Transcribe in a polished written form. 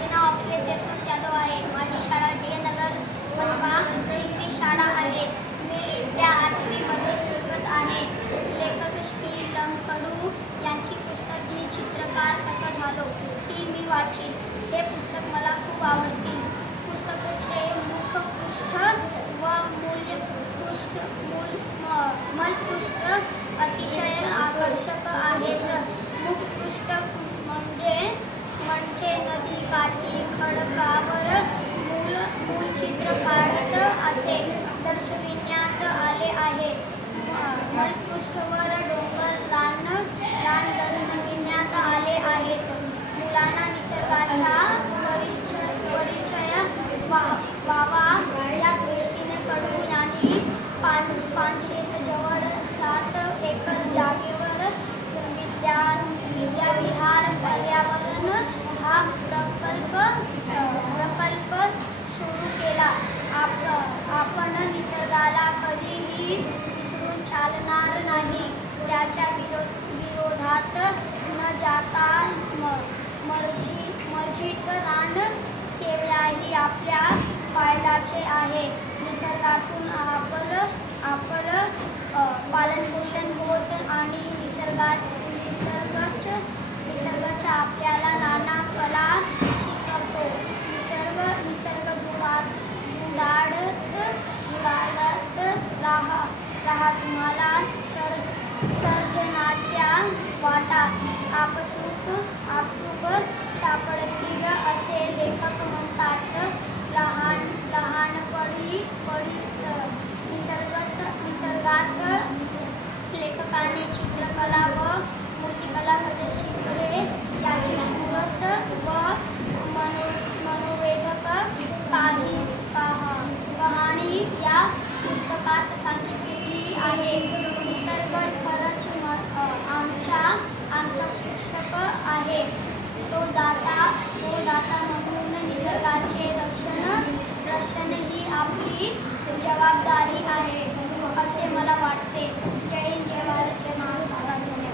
माझे नाव अखिलेश यशवंत यादव आहे। माझी शाळा डी नगर मनपा इंग्लिश शाळा आहे। मी इयत्ता 8वी मध्ये शिकत आहे। लेखक श्री लंकडू यांची पुस्तक मी चित्रकार कसा झालो ती मी वाचीन। हे पुस्तक मला खूप आवडते। पुस्तकाचे मुखपृष्ठ व मूलपृष्ठ अतिशय आकर्षक आहेत। मुखपृष्ठ म्हणजे नदी काठी खडकावर मूलचित्र काढत असे दर्शविण्यात आले आहे। मूलपृष्ठावर डोंगर रान दर्शविण्यात आले आहेत। मुलांना निसर्गाचा परिचय व्हावा या दृष्टीने कडू यांनी पानशेत जवळ 7 एकर जागेवर विद्याविहार पर्यावरण हा प्रकल्प सुरू केला। आपण निसर्गाला कधीही विसरून चालणार नाही। त्याच्या विरोधात न जाता मर्जीत रान केव्हाही आपल्या फायद्याचे आहे। निसर्गातून आपलं पालनपोषण होत आणि निसर्गच आपल्याला नाना कला शिकवतो। निसर्ग धुंडाळत राहा तुम्हाला सर्जनाच्या वाटा आपसूक सापडतील असे लेखक म्हणतात। लहानपणी निसर्गात लेखकाने चित्रकला व मूर्तिकला कसे शिकले याची शूरस व मनोवेधक कहाणी या पुस्तकात सांगितलेली आहे। निसर्ग खरंच आमचा शिक्षक आहे। तो दाता म्हणून निसर्गाचे रक्षण ही आपली जबाबदारी आहे असे मला वाटते। जय हिंद, जय भारत, जय महाराष्ट्र।